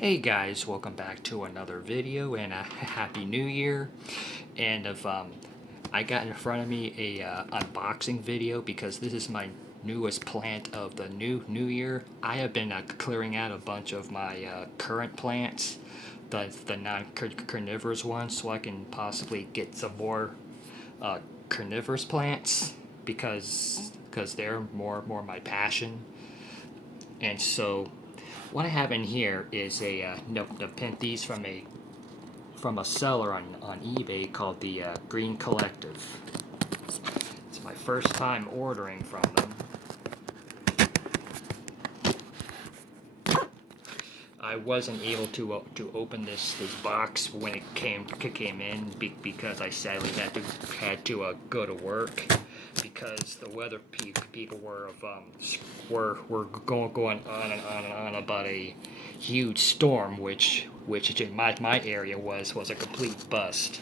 Hey guys, welcome back to another video and a happy new year. And I got in front of me a unboxing video because this is my newest plant of the new year. I have been clearing out a bunch of my current plants, the non-carnivorous ones, so I can possibly get some more carnivorous plants because they're more my passion. And so what I have in here is a Nepenthes from a seller on eBay called the Green Collective. It's my first time ordering from them. I wasn't able to open this box when it came in because I sadly had to go to work because the weather people were going on and on and on about a huge storm which in my area was a complete bust.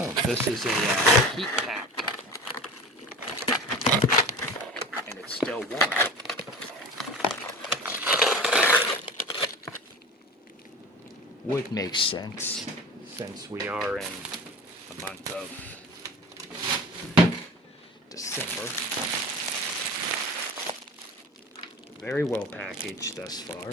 Oh, this is a heat pack, and it's still warm. Would make sense since we are in the month of December. Very well packaged thus far.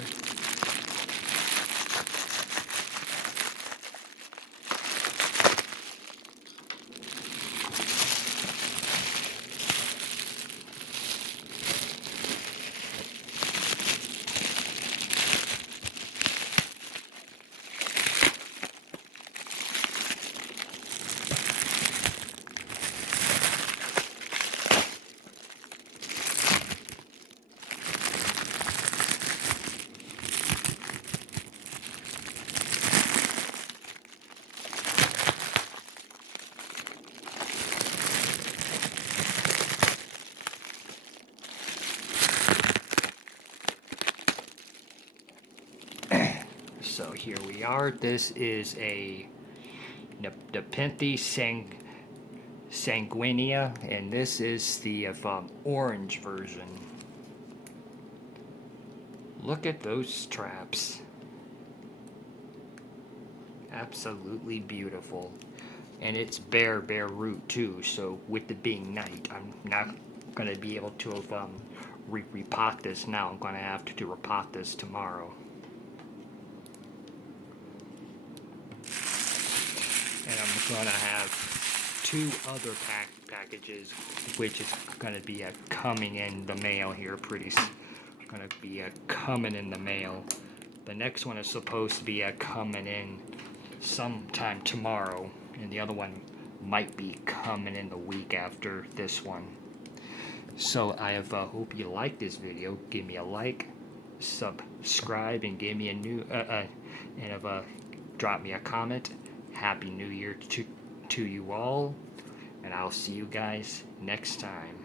So here we are. This is a Nepenthes sanguinea, and this is the orange version. Look at those traps. Absolutely beautiful. And it's bare root too, so with it being night, I'm not going to be able to repot this now. I'm going to have to repot this tomorrow. And I'm going to have two other packages, which is going to be coming in the mail here pretty soon. Going to be coming in the mail. The next one is supposed to be coming in sometime tomorrow, and the other one might be coming in the week after this one. So I hope you like this video. Give me a like, subscribe, and give me a new drop me a comment. Happy New Year to you all, and I'll see you guys next time.